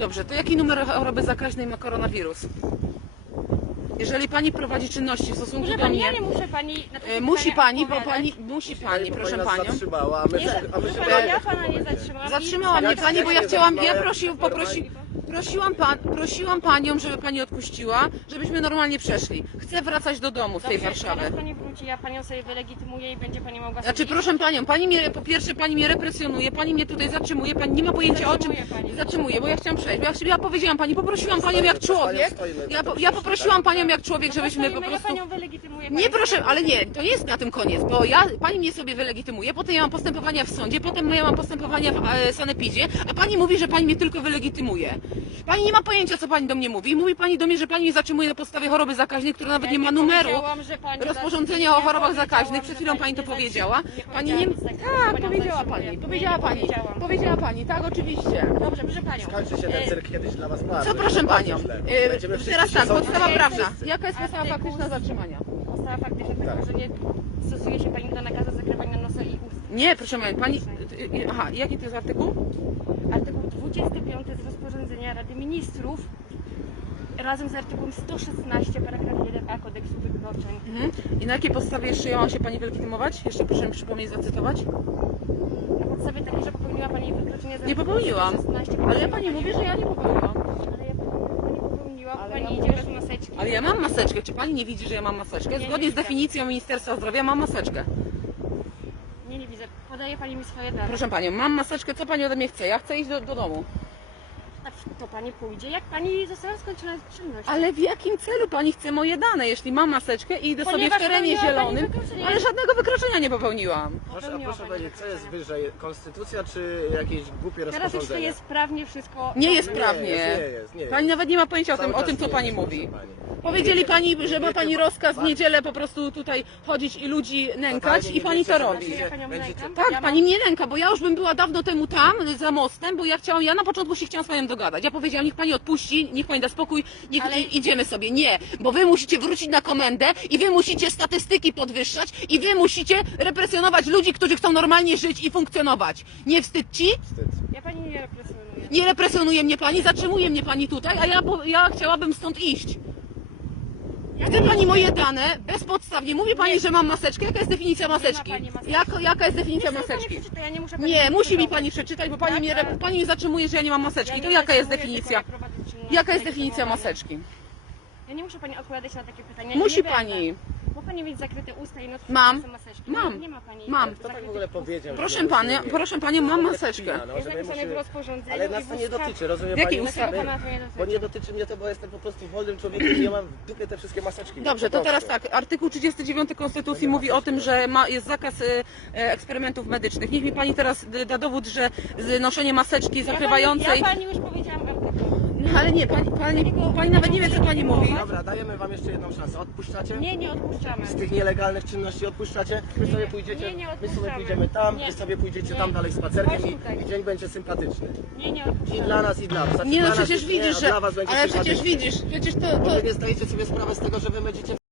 Dobrze, to jaki numer choroby zakaźnej ma koronawirus? Jeżeli pani prowadzi czynności w stosunku do mnie... Ja nie muszę pani... Musi pani, bo pani... Musi pani, proszę panią. Zatrzymała, a Ja pana nie zatrzymałam. Zatrzymała mnie pani, bo ja chciałam... Prosiłam panią, żeby pani odpuściła, żebyśmy normalnie przeszli. Chcę wracać do domu z tej Warszawy. Teraz pani wróci, ja panią sobie wylegitymuję i będzie pani mogła... Znaczy, proszę panią, pani mnie, po pierwsze, pani mnie represjonuje, pani mnie tutaj zatrzymuje, pani nie ma pojęcia o czym... Zatrzymuje, bo ja chciałam przejść. Bo ja powiedziałam pani, poprosiłam panią jak człowiek, ja poprosiłam panią jak człowiek, żebyśmy po prostu... Ja panią wylegitymuję. Nie proszę, ale nie, to nie jest na tym koniec, bo pani mnie sobie wylegitymuje, potem ja mam postępowania w sądzie, potem ja mam postępowania w sanepidzie, a pani mówi, że pani mnie tylko wylegitymuje. Pani nie ma pojęcia, co pani do mnie mówi. Mówi pani do mnie, że pani mnie zatrzymuje na podstawie choroby zakaźnej, która nawet nie ma numeru rozporządzenia o chorobach zakaźnych. Przed chwilą pani to powiedziała. Pani nie... Tak, powiedziała pani, tak, oczywiście. Dobrze, proszę panią. Skończy się ten cyrk kiedyś dla was bardzo. Co proszę panią? Będziemy wszyscy Teraz się tak, sądzić. podstawa prawna. Jaka jest podstawa faktyczna zatrzymania? Podstawa faktyczna taka, że nie stosuje się pani do nakazu zakrywania nosa i ust. Nie, proszę pani, aha, jaki to jest artykuł? Artykuł 25 z rozporządzenia Rady Ministrów razem z artykułem 116 paragraf 1a kodeksu wykroczeń. I na jakiej podstawie jeszcze ja mam się pani wylegitymować? Jeszcze proszę mi przypomnieć, zacytować. Na podstawie takiej, że popełniła pani wykroczenie z Nie popełniłam, 116 ale ja pani mówię, że ja nie popełniłam. Ale ja pani popełniła, bo pani idzie bez maseczki. Ale ja mam maseczkę, czy pani nie widzi, że ja mam maseczkę? Zgodnie z definicją Ministerstwa Zdrowia mam maseczkę. Nie widzę. Podaje pani mi swoje dane. Proszę panią, mam maseczkę, co pani ode mnie chce? Ja chcę iść do domu. To pani pójdzie, jak pani została skończona czynność. Ale w jakim celu pani chce moje dane, jeśli mam maseczkę i idę sobie w Ponieważ terenie popełniła pani zielonym? wykroczenie. Ale żadnego wykroczenia nie popełniłam. Proszę powiedzieć, co jest wyżej? Konstytucja czy jakieś głupie Teraz już to rozporządzenie? jest prawnie wszystko. Nie jest Nie prawnie. jest. Pani nawet nie ma pojęcia Cały o tym, czas co nie pani jest, mówi. proszę pani. Powiedzieli pani, że ma pani rozkaz w niedzielę po prostu tutaj chodzić i ludzi nękać i pani to robi. Ja panią nękam? Tak, Ja pani mnie nęka, bo ja już bym była dawno temu tam, za mostem, bo ja na początku się chciałam z panią dogadać. Ja powiedziałam, niech pani odpuści, niech pani da spokój, idziemy sobie. Nie, bo wy musicie wrócić na komendę i wy musicie statystyki podwyższać i wy musicie represjonować ludzi, którzy chcą normalnie żyć i funkcjonować. Nie wstyd ci? Wstyd. Ja pani nie represjonuję. Nie represjonuje mnie pani, zatrzymuje mnie pani tutaj, a ja chciałabym stąd iść. Chce pani moje dane bezpodstawnie. Mówi pani, że mam maseczkę. Jaka jest definicja maseczki? Jaka jest definicja maseczki? Ja nie muszę pani Nie, musi mi rejestrować. pani przeczytać, bo pani mnie zatrzymuje, że ja nie mam maseczki. To jaka jest definicja? Jaka jest definicja maseczki? Ja nie muszę pani odpowiadać na takie pytania. Musi nie pani. Będę. Ma pani mieć zakryte usta i nos Mam. maseczki. Mam. Nie ma pani. Mam. Kto tak w ogóle powiedział? Proszę panią, mam maseczkę. Jest napisane w rozporządzeniu. Ale nas i to w nie ustawie. dotyczy, rozumie W jakiej pani? ustawie? Pana to nie dotyczy. Bo nie dotyczy mnie to, bo jestem po prostu wolnym człowiekiem i nie mam w dupie te wszystkie maseczki. Dobrze, Po to teraz prostu. tak. Artykuł 39 Konstytucji mówi o tym, że jest zakaz eksperementów medycznych. Niech mi pani teraz da dowód, że noszenie maseczki zakrywającej... Ja pani już powiedziałam artykuł. Ale nie, pani nawet nie wie, co pani mówi. Dobra, dajemy wam jeszcze jedną szansę. Odpuszczacie? Nie odpuszczamy. Z tych nielegalnych czynności odpuszczacie? Wy sobie pójdziecie, Nie my sobie odpuszczamy. pójdziemy tam, Nie. wy sobie pójdziecie Nie. tam dalej spacerkiem Chodź tutaj. i dzień będzie sympatyczny. Nie I odpuszczamy. dla nas, i dla was. Znaczy, Nie, no dla nas przecież jest nie, widzisz, a że... dla was będzie Ale przecież sympatyczny. widzisz, przecież Bo wy nie zdajecie sobie sprawy z tego, że wy będziecie